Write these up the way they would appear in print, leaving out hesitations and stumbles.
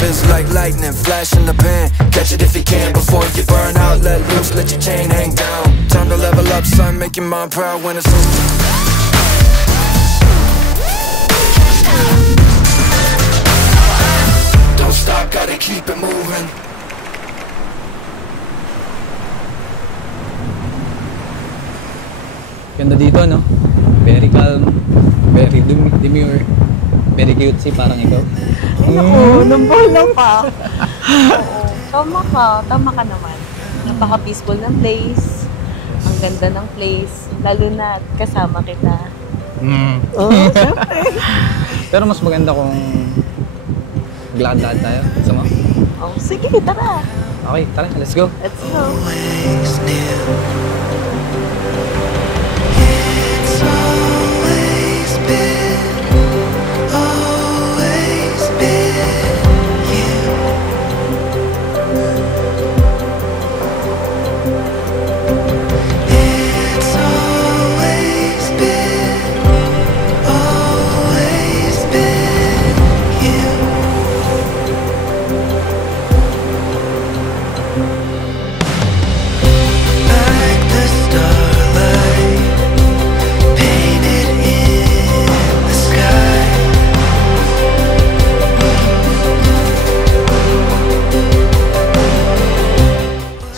feels like lightning, flash in the pan. Catch it if you can before you burn out. Let loose, let your chain hang down. Time to level up, son, make your mind proud when it's don't stop, gotta keep it moving. Ganda dito, no? Very calm, very demure, very cutesy, parang ikaw. Oo, nambala pa. Oo, tama ka naman. Napaka-peaceful ng place. Ang ganda ng place. Lalo na kasama kita. Oo, syempre. Pero mas maganda kung glad tayo. Gusto mo? Oh, sige, tara. Okay, tara, let's go. Let's go.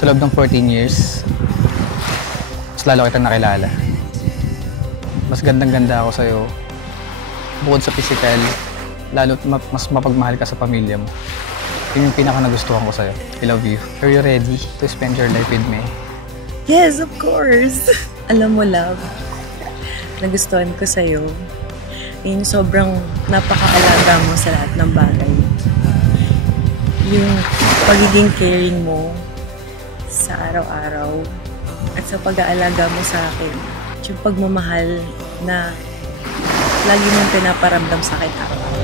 Sa loob ng 14 years, mas lalo kitang nakilala. Mas gandang-ganda ako sa'yo. Bukod sa physical, lalo mas mapagmahal ka sa pamilya mo. Yun yung pinaka-nagustuhan ko sa'yo. I love you. Are you ready to spend your life with me? Yes, of course. Alam mo, love, nagustuhan ko sa'yo. Yung sobrang napaka-alaga mo sa lahat ng bagay. Yung pagiging caring mo sa araw-araw at sa pag-aalaga mo sa akin. Yung pagmamahal na lagi mong pinaparamdam sa akin araw-araw.